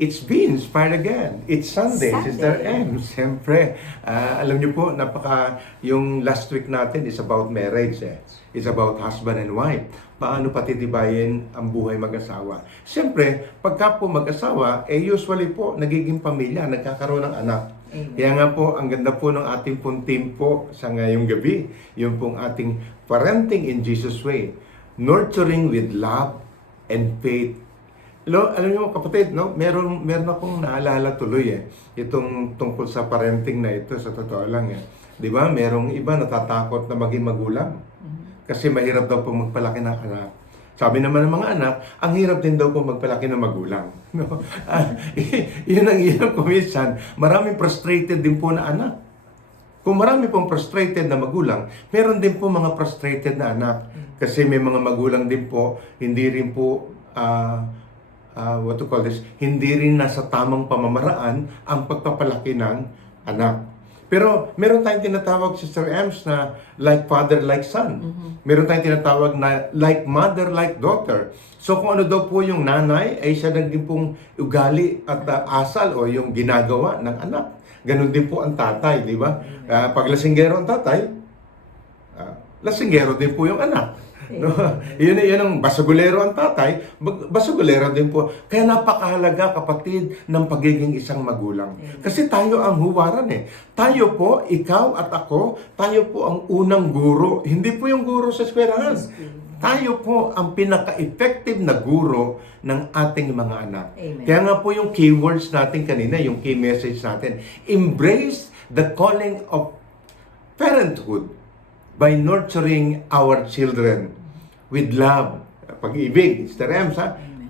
It's being inspired again. It's Sunday, Sister Sunday. M. Siyempre, alam niyo po, yung last week natin is about marriage eh. It's about husband and wife. Paano patitibayin ang buhay mag-asawa. Siyempre, pagka po mag-asawa, usually po, nagiging pamilya, nagkakaroon ng anak. Amen. Kaya nga po, ang ganda po ng ating pong team po sa ngayong gabi, yung pong ating parenting in Jesus way. Nurturing with love and faith. Alam niyo kapatid, no? Meron akong naalala tuloy eh. Itong tungkol sa parenting na ito, sa totoo lang eh. 'Di ba? Merong iba natatakot na maging magulang. Kasi mahirap daw po magpalaki ng anak. Sabi naman ng mga anak, ang hirap din daw po magpalaki ng magulang. No? Yun ang hirap ko minsan. Maraming frustrated din po na anak. Kung marami pong frustrated na magulang, meron din po mga frustrated na anak. Kasi may mga magulang din po, hindi rin po hindi rin nasa tamang pamamaraan ang pagpapalaki ng anak. Pero meron tayong tinatawag, Sister Ems, na like father, like son. Meron tayong tinatawag na like mother, like daughter. So kung ano daw po yung nanay, ay siya din pong ugali at asal o yung ginagawa ng anak. Ganon din po ang tatay, di ba? Pag lasinggero ang tatay, lasinggero din po yung anak. No? Yun ang basagulero ang tatay, basagulero din po. Kaya napakahalaga kapatid ng pagiging isang magulang. Kasi tayo ang huwaran eh. Tayo po, ikaw at ako, tayo po ang unang guro. Hindi po yung guro sa eskwelahan. Tayo po ang pinaka-effective na guro ng ating mga anak. Amen. Kaya nga po yung keywords natin kanina, yung key message natin, embrace the calling of parenthood by nurturing our children with love, pag-ibig, Sister Ems,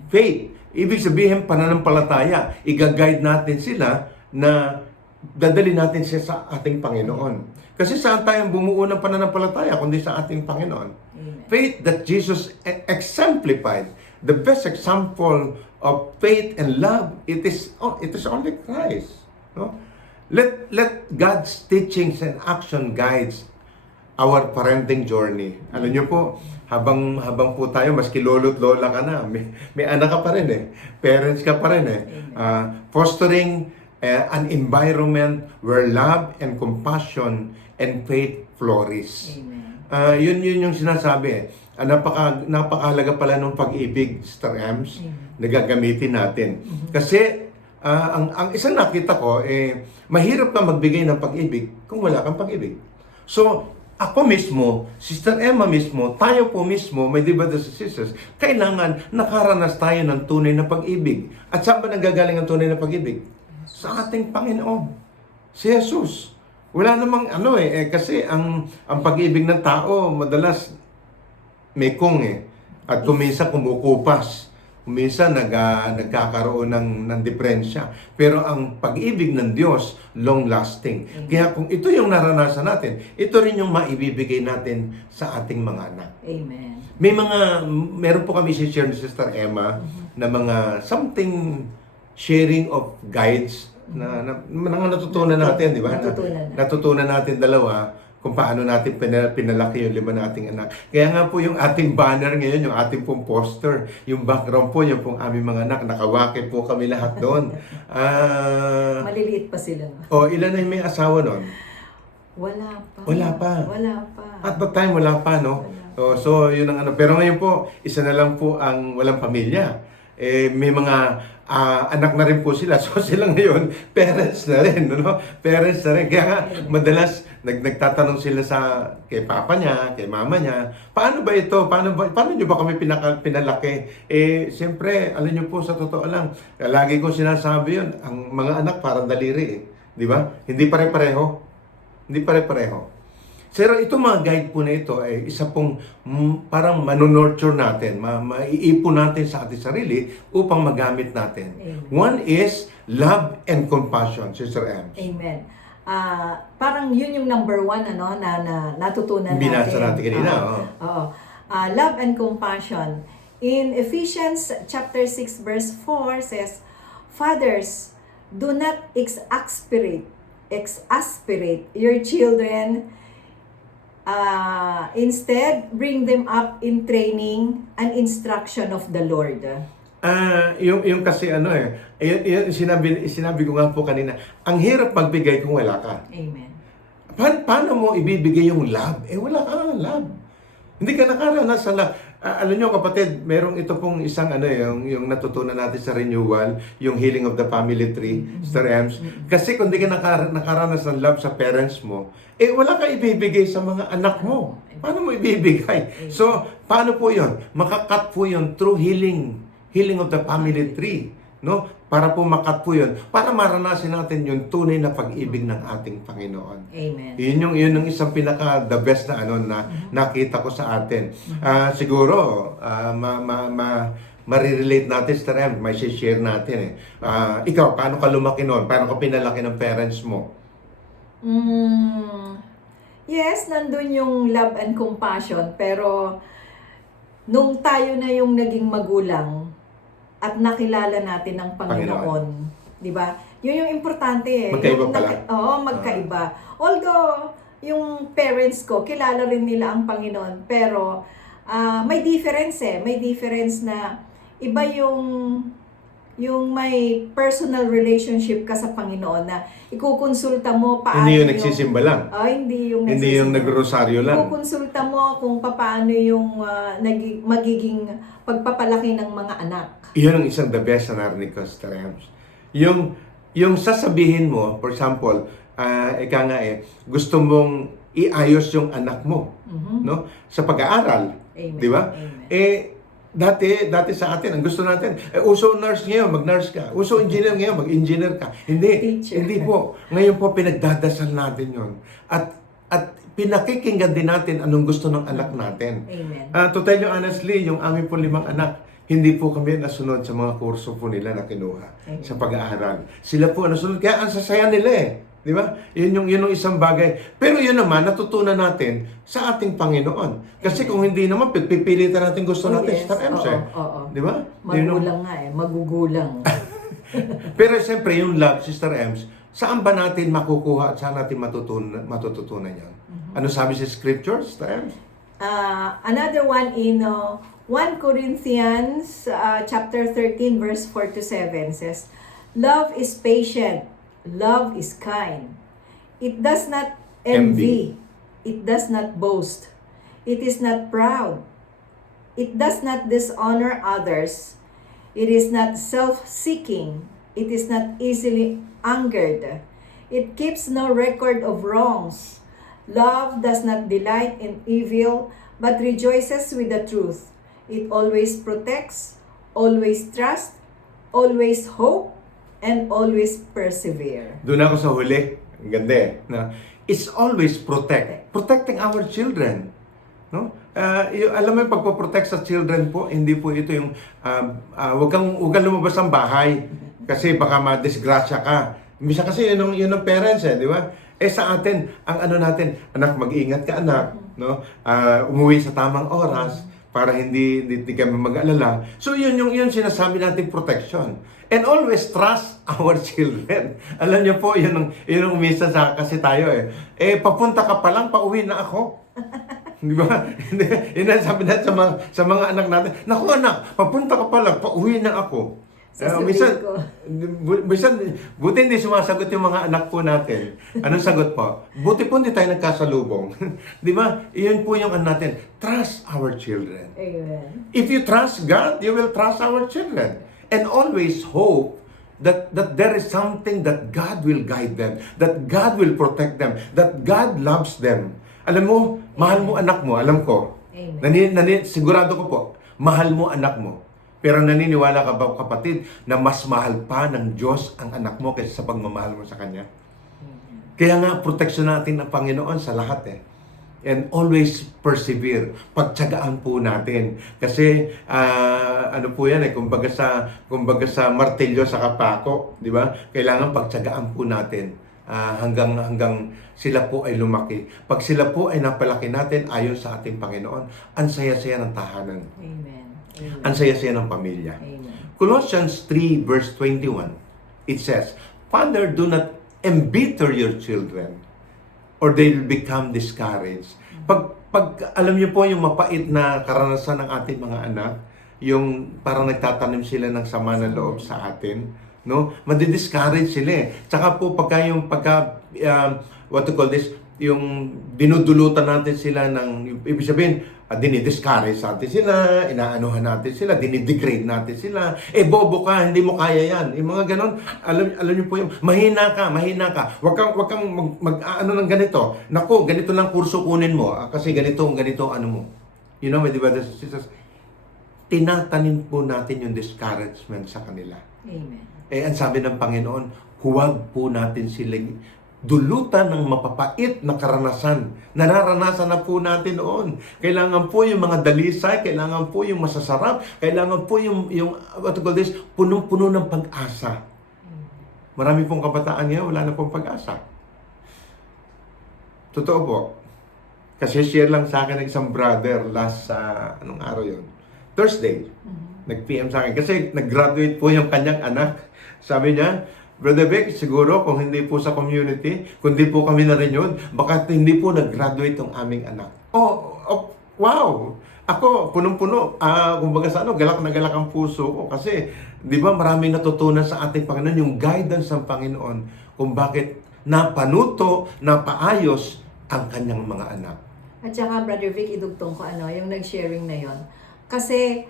faith. Ibig sabihin, pananampalataya. I-guide natin sila na dadali natin siya sa ating Panginoon. Kasi saan tayo bumuo ng pananampalataya kundi sa ating Panginoon? Amen. Faith that Jesus exemplified. The best example of faith and love, it is only Christ. No? Let God's teachings and action guides our parenting journey. Alam niyo po, habang po tayo, maski lolo't lola ka na, may anak ka pa rin eh. Parents ka pa rin eh. Fostering an environment where love and compassion and faith flourish. Yun yung sinasabi eh. Napakahalaga pala ng pag-ibig, Sister Ems, na gagamitin natin. Kasi, ang isang nakita ko, mahirap ka magbigay ng pag-ibig kung wala kang pag-ibig. So, ako mismo, Sister Emma mismo, tayo po mismo, may brothers and sisters, kailangan nakaranas tayo ng tunay na pag-ibig. At saan ba nanggagaling ang tunay na pag-ibig? Sa ating Panginoon, si Jesus. Wala namang kasi ang pag-ibig ng tao, madalas may kung at kuminsan kumukupas. Minsan nagkakaroon ng diferensya. Pero ang pag-ibig ng Diyos, long-lasting. Kaya kung ito yung naranasan natin, ito rin yung maibibigay natin sa ating mga anak. Amen. Meron po kami si-share ni Sister Emma na mga something sharing of guides na natutunan natin, di ba? Natutunan natin dalawa kung paano natin pinalaki yung 5 nating anak. Kaya nga po yung ating banner ngayon, yung ating pong poster, yung background po, yung pong aming mga anak, nakawakit po kami lahat doon. Maliliit pa sila. No? Ilan na yung may asawa noon? Wala pa. Wala pa. Wala pa. At that time, wala pa, no? So, yun ang Pero ngayon po, isa na lang po ang walang pamilya. May mga anak na rin po sila. So sila ngayon, parents na rin. No? Parents na rin. Kaya nga, madalas nagtatanong sila kay papa niya, kay mama niya, paano ba ito? Paano niyo ba kami pinalaki? Siyempre, alam niyo po, sa totoo lang, lagi ko sinasabi yun, ang mga anak parang daliri. Di ba? Hindi pare-pareho. Hindi pare-pareho. Pero itong mga guide po na ito ay isa pong parang manonurture natin, maiipon natin sa ating sarili upang magamit natin. Amen. One is love and compassion, Sister Ems. Amen. Parang yun yung number 1 na natutunan natin. Binasa natin kanina. Love and compassion. In Ephesians chapter 6 verse 4 says, Fathers, do not exasperate your children. Instead, bring them up in training and instruction of the Lord. Yung kasi ano sinabi ko nga po kanina, ang hirap magbigay kung wala ka. Amen. Paano mo ibibigay yung love? Wala kang love. Hindi ka nakaranas sa love. Alam nyo kapatid, merong ito pong isang yung natutunan natin sa renewal, yung healing of the family tree, Sister Ems. Kasi kung di ka nakaranas ng love sa parents mo, wala ka ibibigay sa mga anak mo. Paano mo ibibigay? So, paano po yun? Makakat po yun through healing of the family tree. No? Para po makat po yun. Para maranasin natin yung tunay na pag-ibig ng ating Panginoon. Amen. Yun yung isang pinaka the best na na nakita ko sa atin. Siguro marirelate natin sa may share natin ikaw, paano ka lumaki noon? Paano ka pinalaki ng parents mo? Yes, nandun yung love and compassion, pero nung tayo na yung naging magulang at nakilala natin ang Panginoon, di ba? Yun yung importante Magkaiba yung pala. Oo, magkaiba. Although, yung parents ko, kilala rin nila ang Panginoon, pero may difference May difference na iba yung may personal relationship ka sa Panginoon na ikukonsulta mo paano Hindi yung nagsisimba lang. Hindi yung Hindi yung nagrosaryo lang. Ikukonsulta mo kung paano yung magiging pagpapalaki ng mga anak. Iyon ang isang the best na narinig ko sa Rams. Yung sasabihin mo, for example, gusto mong iayos yung anak mo, no? Sa pag-aaral, Amen. di ba? Amen. Dati sa atin, ang gusto natin, uso nurse ngayon, mag-nurse ka. Uso engineer ngayon, mag-engineer ka. Hindi, Teacher. hindi po. Ngayon po, pinagdadasal natin yon. At pinakikinggan din natin anong gusto ng anak natin. Amen. To tell you honestly, yung aming po 5 anak, hindi po kami nasunod sa mga kurso po nila na kinuha sa pag-aaral. Sila po nasunod, kaya ang sasaya nila Di ba? Yun yung isang bagay. Pero yun naman, natutunan natin sa ating Panginoon. Kasi kung hindi naman, pipilitan natin gusto natin Yes. sa Ems Oo. Di ba? Magulang nga magugulang. Pero siyempre, yung love, Sister Ems, saan ba natin makukuha at saan natin matututunan yan? Ano sabi sa Scripture, Sister Ems? Another one in 1 Corinthians chapter 13 verse 4 to 7 says, "Love is patient. Love is kind. It does not envy. It does not boast. It is not proud. It does not dishonor others. It is not self-seeking. It is not easily angered. It keeps no record of wrongs. Love does not delight in evil, but rejoices with the truth. It always protects, always trusts, always hope, and always persevere." Doon ako sa huli. Ang ganda na it's always protecting our children. No? Alam mo yung pagpo-protect sa children po, hindi po ito yung wag kang lumabas ng bahay kasi baka ma-disgrasya ka. Misa kasi yun ang parents di ba? Sa atin, ang natin, anak, mag-ingat ka anak, no? Umuwi sa tamang oras para hindi kami mag-alala. So yun sinasabi natin protection. And always trust our children. Alam niyo po, yun ang umisa sa kasi tayo papunta ka pa lang, pauwi na ako. Di ba? Yun ang sabi natin sa mga anak natin, naku anak, papunta ka pa lang, pauwi na ako. Minsan, buti hindi sumasagot yung mga anak po natin. Anong sagot po? Buti po hindi tayo nagkasalubong. Di ba? Iyon po yung natin. Trust our children. Amen. If you trust God, you will trust our children. And always hope that there is something that God will guide them, that God will protect them, that God loves them. Alam mo, mahal mo anak mo, alam ko. Amen. Sigurado ko po, mahal mo anak mo. Pero naniniwala ka ba, kapatid, na mas mahal pa ng Diyos ang anak mo kaysa sa pagmamahal mo sa Kanya? Kaya nga, proteksyon natin ng Panginoon sa lahat And always persevere. Pagtiyagaan po natin. Kasi, ano po yan kumbaga sa martilyo sa kapako, di ba? Kailangan pagtiyagaan po natin hanggang sila po ay lumaki. Pag sila po ay napalaki natin ayon sa ating Panginoon, ang saya-saya ng tahanan. Amen. Amen. Ang saya-saya ng pamilya. Amen. Colossians 3 verse 21, it says, "Father, do not embitter your children, or they will become discouraged." Pag alam niyo po yung mapait na karanasan ng ating mga anak, yung parang nagtatanim sila ng sama ng loob sa atin, no? Madi-discourage sila eh. Tsaka po what to call this, yung dinudulutan natin sila ng, ibig sabihin, dinidiscourage natin sila, inaanuhan natin sila, dinidegrade natin sila. Bobo ka, hindi mo kaya yan. Yung mga ganon, alam niyo po yung, mahina ka. Wag kang mag-ano ng ganito. Naku, ganito lang kurso kunin mo, kasi ganito, ano mo. You know, my brothers and sisters, tinatanim po natin yung discouragement sa kanila. Amen. Ang sabi ng Panginoon, huwag po natin silang dulutan ng mapapait na karanasan. Nararanasan na po natin noon. Kailangan po yung mga dalisay, kailangan po yung masasarap, kailangan po yung what to call this, punong-puno ng pag-asa. Marami pong kabataan ngayon, wala na pong pag-asa. Totoo po. Kasi share lang sa akin ng isang brother last anong araw yun? Thursday. Nag-PM sa akin. Kasi nag-graduate po yung kanyang anak. Sabi niya, Brother Vic, siguro kung hindi po sa community, kung hindi po kami na-renewed, baka hindi po nag-graduate yung aming anak. Wow! Ako, punong-puno. Kumbaga sa galak na galak ang puso ko. Kasi, di ba maraming natutunan sa ating Panginoon, yung guidance ng Panginoon, kung bakit napanuto, napaayos ang kanyang mga anak. At saka, Brother Vic, idugtong ko yung nag-sharing na yon. Kasi,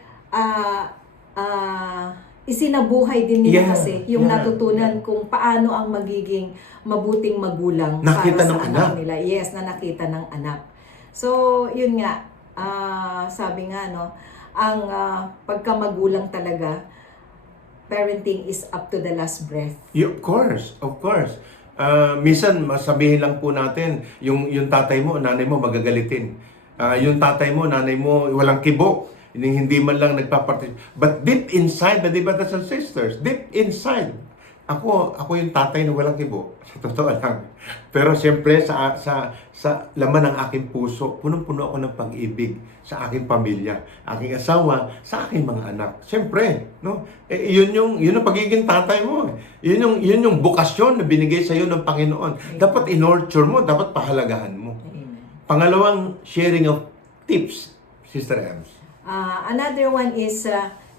isinabuhay din nila kasi yung natutunan kung paano ang magiging mabuting magulang nakita para ng sa anak nila. Yes, na nakita ng anak. So, yun nga, sabi nga, ang pagkamagulang talaga, parenting is up to the last breath. Of course. Minsan, masabihin lang po natin, yung tatay mo, nanay mo, magagalitin. Yung tatay mo, nanay mo, walang kibo. Hindi man lang nagpaparticipate. But deep inside, di ba, brothers and sisters, deep inside, ako yung tatay na walang kibo. Sa totoo lang. Pero siyempre, sa laman ng aking puso, punong-puno ako ng pag-ibig sa aking pamilya, aking asawa, sa aking mga anak. Siyempre, no? Yun yung pagiging tatay mo. Yun yung bukasyon na binigay sa iyo ng Panginoon. Dapat in-nurture mo, dapat pahalagahan mo. Pangalawang sharing of tips, Sister Ems. Another one is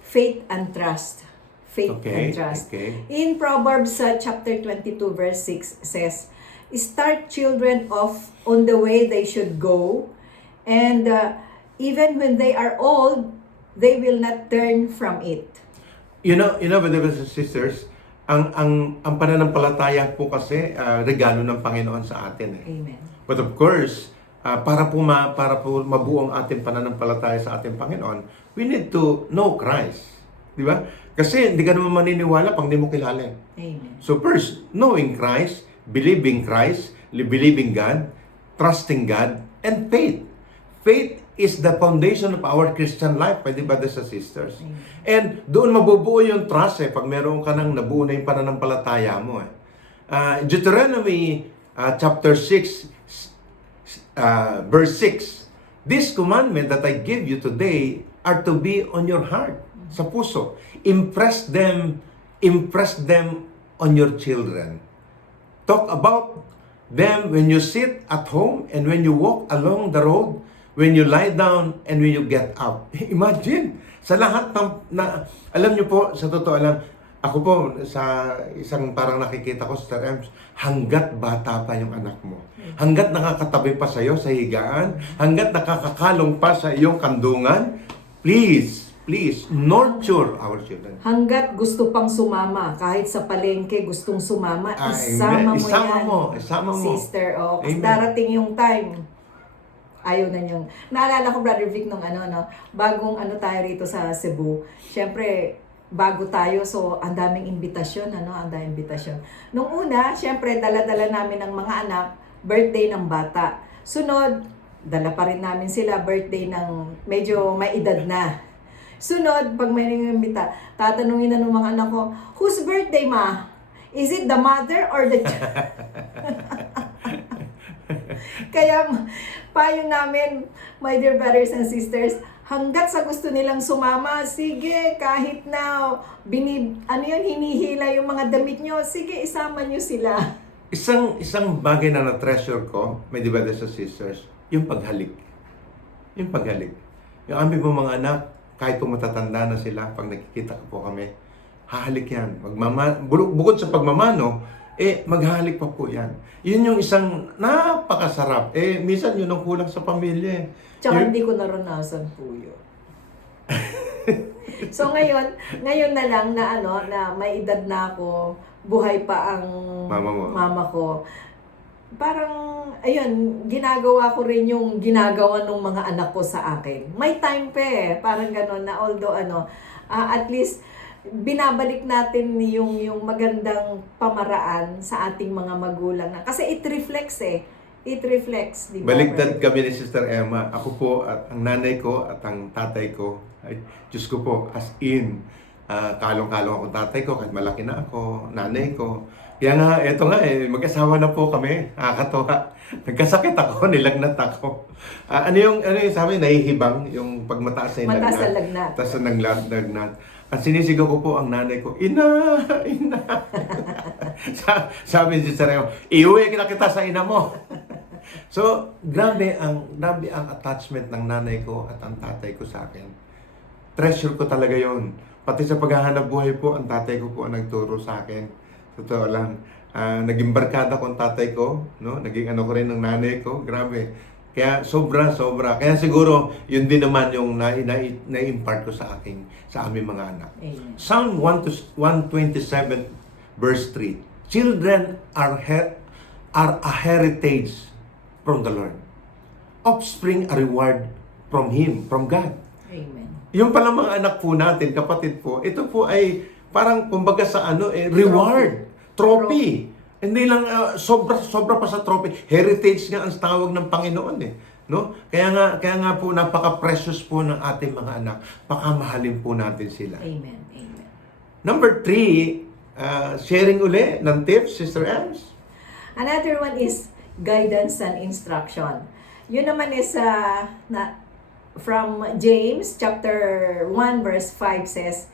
faith and trust. Faith and trust. Okay. In Proverbs chapter 22 verse 6 says, start children off on the way they should go, and even when they are old, they will not turn from it. You know, brothers and sisters, ang pananampalataya po kasi regalo ng Panginoon sa atin. Amen. But of course, para po mabuo ang ating pananampalataya sa ating Panginoon, we need to know Christ. Di ba? Kasi hindi ka naman maniniwala pag hindi mo kilala. Amen. So first, knowing Christ, believing God, trusting God, and faith. Faith is the foundation of our Christian life, pwede ba, brothers and sisters? Amen. And doon mabubuo yung trust pag meron ka nang nabuo na yung pananampalataya mo. Deuteronomy chapter 6, verse 6, this commandment that I give you today are to be on your heart, sa puso. Impress them on your children. Talk about them when you sit at home and when you walk along the road, when you lie down and when you get up. Imagine, sa lahat alam niyo po, sa totoo lang, ako po, sa isang parang nakikita ko, Sister Ems, hanggat bata pa yung anak mo, hanggat nakakatabi pa sa iyo sa higaan, hanggat nakakakalong pa sa iyong kandungan, please, nurture our children. Hanggat gusto pang sumama, kahit sa palengke gustong sumama, isama mo, sister. Kasi darating yung time, ayaw na niyang. Naalala ko, Brother Vic, nung bagong tayo rito sa Cebu, syempre, bago tayo, so ang daming imbitasyon, Nung una, syempre, dala-dala namin ng mga anak, birthday ng bata. Sunod, dala pa rin namin sila, birthday ng medyo may edad na. Sunod, pag may imbita, tatanungin na ng mga anak ko, whose birthday, ma? Is it the mother or the Kaya, payo namin, my dear brothers and sisters, hanggat sa gusto nilang sumama, sige, kahit na hinihila yung mga damit nyo, sige, isama nyo sila. Isang bagay na na-treasure ko, my brothers and sisters, yung paghalik. Yung aming mga anak, kahit kung matatanda na sila, pag nakikita ko po kami, hahalik yan. Bukod sa pagmamano, maghahalik pa po yan. Yun yung isang napakasarap. Minsan yun ang kulang sa pamilya. Tsaka hindi ko naranasan po yun. So ngayon na lang na na may edad na ako, buhay pa ang mama ko. Parang, ayun, ginagawa ko rin yung ginagawa ng mga anak ko sa akin. May time pa parang gano'n na although at least, binabalik natin yung magandang pamaraan sa ating mga magulang na. Kasi it reflects It reflects, di ba? Baligtad kami ni Sister Emma. Ako po at ang nanay ko at ang tatay ko, ay, Diyos ko po, as in, kalong-kalong akong tatay ko, kahit malaki na ako, nanay ko. Kaya nga, eto nga mag-asawa na po kami. Nakakatawa. Nagkasakit ako, nilagnat ako. Ano yung sabi, nahihibang, yung pag mataas na mataas na lagnat. Mataas na lagnat. Ang sinisigaw ko po ang nanay ko, ina. Sabi ni Sister Emma, iuwi kita sa ina mo. So, grabe ang attachment ng nanay ko at ang tatay ko sa akin. Treasure ko talaga yon. Pati sa paghahanap buhay po, ang tatay ko po ang nagturo sa akin. Totoo lang. Naging barkada ko ang tatay ko, no? Naging ko rin ng nanay ko. Grabe. Kaya sobra. Kaya siguro, yun din naman yung na-impart ko sa aming mga anak. Amen. Psalm 127 verse 3. Children are a heritage from the Lord. Offspring a reward from Him, from God. Amen. Yung palang mga anak po natin, kapatid po, ito po ay parang kumbaga sa reward, trophy. Hindi lang sobra pa sa trophy. Heritage nga ang tawag ng Panginoon no? Kaya nga po napaka-precious po ng ating mga anak. Pakamahalin po natin sila. Amen. Amen. Number 3, sharing uli ng tips, Sister Ems. Another one is guidance and instruction. Yun naman is from James chapter 1 verse 5 says,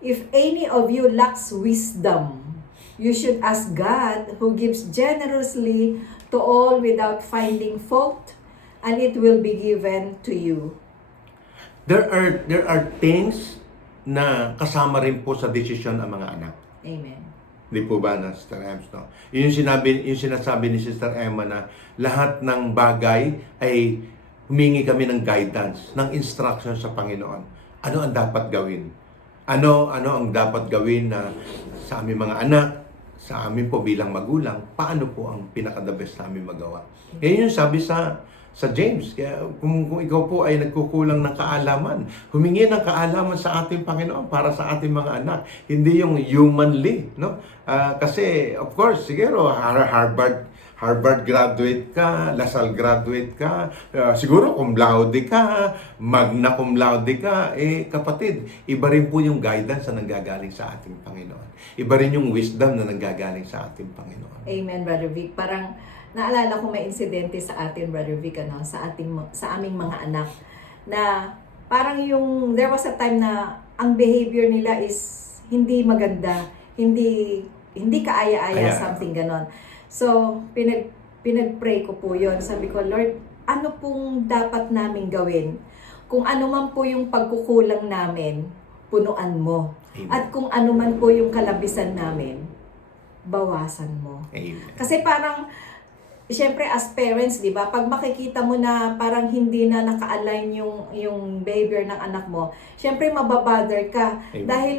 if any of you lacks wisdom, you should ask God who gives generously to all without finding fault, and it will be given to you. There are things na kasama rin po sa desisyon ng mga anak. Amen. Di po ba na Sister Ems, no? Yung sinasabi ni Sister Emma na lahat ng bagay ay humingi kami ng guidance, ng instruction sa Panginoon. Ano ang dapat gawin? Ano ang dapat gawin na sa aming mga anak, sa amin po bilang magulang, paano po ang pinaka-the best namin magawa? Yan yung sabi sa James. Kaya kung ikaw po ay nagkukulang ng kaalaman, humingi ng kaalaman sa ating Panginoon para sa ating mga anak. Hindi yung humanly, no? Kasi of course, siguro Harvard graduate ka, LaSalle graduate ka, siguro cum laude ka, magna cum laude ka, kapatid, iba rin po yung guidance na nanggagaling sa ating Panginoon. Iba rin yung wisdom na nanggagaling sa ating Panginoon. Amen, Brother Vic. Parang naalala ko may insidente sa atin, Brother Vic, sa aming mga anak, na parang there was a time na ang behavior nila is hindi maganda, hindi kaaya-aya, something ganon. So, pinag-pray ko po yun. Sabi ko, Lord, ano pong dapat namin gawin? Kung ano man po yung pagkukulang namin, punuan mo. Amen. At kung ano man po yung kalabisan namin, bawasan mo. Amen. Kasi parang, siyempre as parents, di ba, pag makikita mo na parang hindi na naka-align yung behavior ng anak mo, siyempre mababother ka. Amen. Dahil,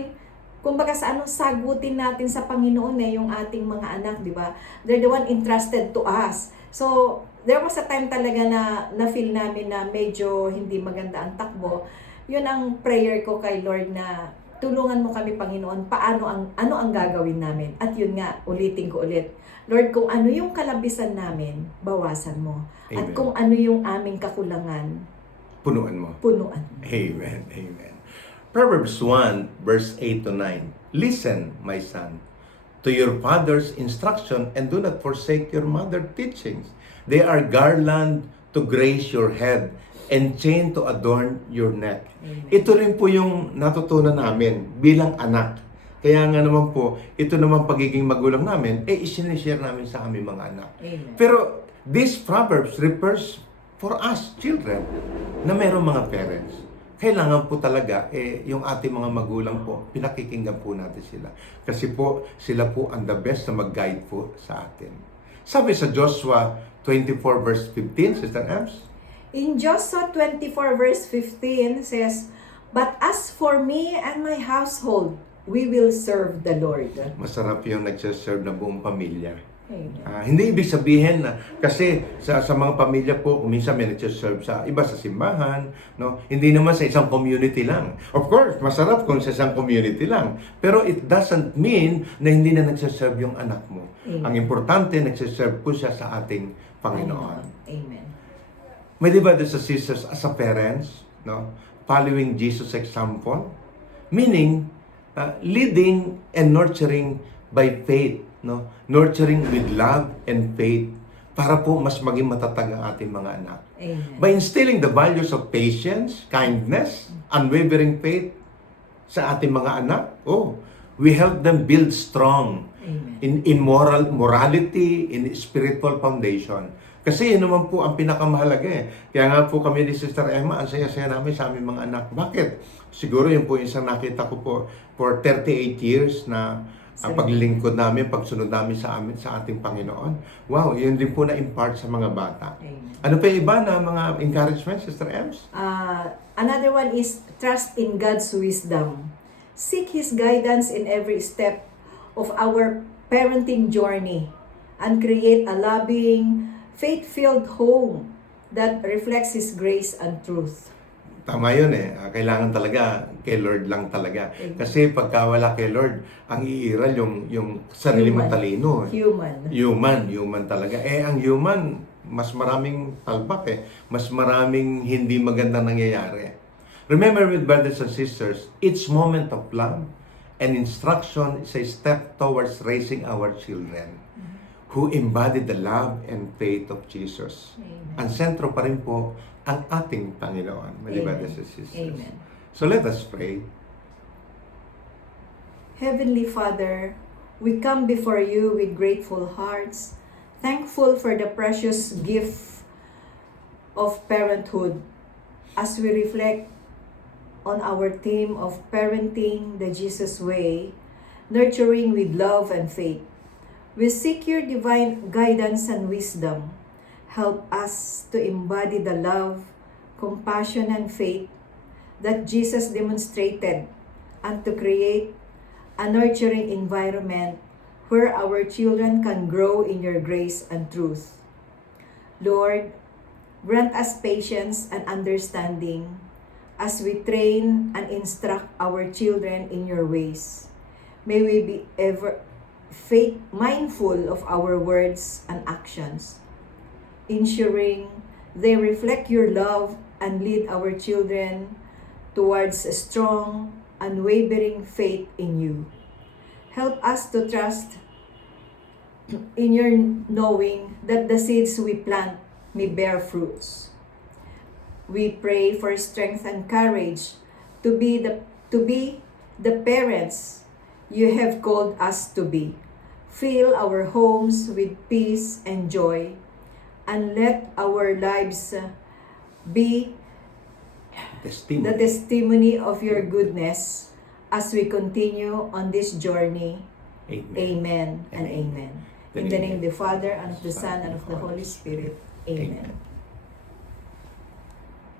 kumbaga sagutin natin sa Panginoon yung ating mga anak, di ba? They're the one entrusted to us. So, there was a time talaga na feel namin na medyo hindi maganda ang takbo. Yun ang prayer ko kay Lord na tulungan mo kami, Panginoon, ano ang gagawin namin. At yun nga, ulitin ko ulit. Lord, kung ano yung kalabisan namin, bawasan mo. Amen. At kung ano yung aming kakulangan, Punuan mo. punuan. Amen. Amen. Proverbs 1 verse 8 to 9. Listen, my son, to your father's instruction and do not forsake your mother's teachings. They are garland to grace your head and chain to adorn your neck. Amen. Ito rin po yung natutunan namin bilang anak. Kaya nga naman po, ito naman pagiging magulang namin, isinishare namin sa aming mga anak. Amen. Pero this Proverbs refers for us, children, na mayroong mga parents. kailangan po talaga, yung ating mga magulang po, pinakikinggan po natin sila. Kasi po, sila po ang the best na mag-guide po sa atin. Sabi sa Joshua 24 verse 15, Sister Ems, In Joshua 24 verse 15 says, But as for me and my household, we will serve the Lord. masarap yung nagsaserve na buong pamilya. Amen. Hindi ibig sabihin na, kasi sa mga pamilya po, minsan may nagsaserve sa iba sa simbahan, no? Hindi naman sa isang community lang. Of course, masarap kung sa isang community lang. Pero it doesn't mean na hindi na nagsaserve yung anak mo. Amen. Ang importante, nagsaserve po siya sa ating Panginoon. Amen. May di ba sa sisters, as a parents, no? Following Jesus' example, meaning, leading and nurturing by faith, no? Nurturing with love and faith para po mas maging matatag ang ating mga anak. Amen. By instilling the values of patience, kindness, unwavering faith sa ating mga anak, we help them build strong Amen. in morality, in spiritual foundation. Kasi yun naman po ang pinakamahalaga eh. Kaya nga po kami ni Sister Emma, ang saya-saya namin sa aming mga anak. Bakit? Siguro yun po yung isang nakita ko po for 38 years na ang paglilingkod namin, pagsunod namin sa ating Panginoon. Wow, yun din po na-impart sa mga bata. Amen. Ano pa yung iba na mga encouragement, Sister Ems? Another one is trust in God's wisdom. Seek His guidance in every step of our parenting journey and create a loving, faith-filled home that reflects His grace and truth. Tama yun eh. Kailangan talaga kay Lord lang talaga. Kasi pagka wala kay Lord, ang iiral yung sarili mong talino. Human talaga. Ang human, mas maraming talbak eh. Mas maraming hindi maganda nangyayari. Remember with brothers and sisters, each moment of love and instruction is a step towards raising our children who embody the love and faith of Jesus. Amen. Ang sentro pa rin po ang ating Panginoon, my brothers and sisters. Amen. So let us pray. Heavenly Father, we come before you with grateful hearts, thankful for the precious gift of parenthood. As we reflect on our theme of parenting the Jesus way, nurturing with love and faith, we seek your divine guidance and wisdom. Help us to embody the love, compassion, and faith that Jesus demonstrated and to create a nurturing environment where our children can grow in your grace and truth. Lord, grant us patience and understanding as we train and instruct our children in your ways. May we be ever mindful of our words and actions, ensuring they reflect your love and lead our children towards a strong, unwavering faith in you. Help us to trust in your knowing that the seeds we plant may bear fruits. We pray for strength and courage to be the parents you have called us to be. Fill our homes with peace and joy, and let our lives be the testimony of your goodness as we continue on this journey. Amen and amen. In the name of the Father, and of the Son, and of the Holy Spirit. Amen.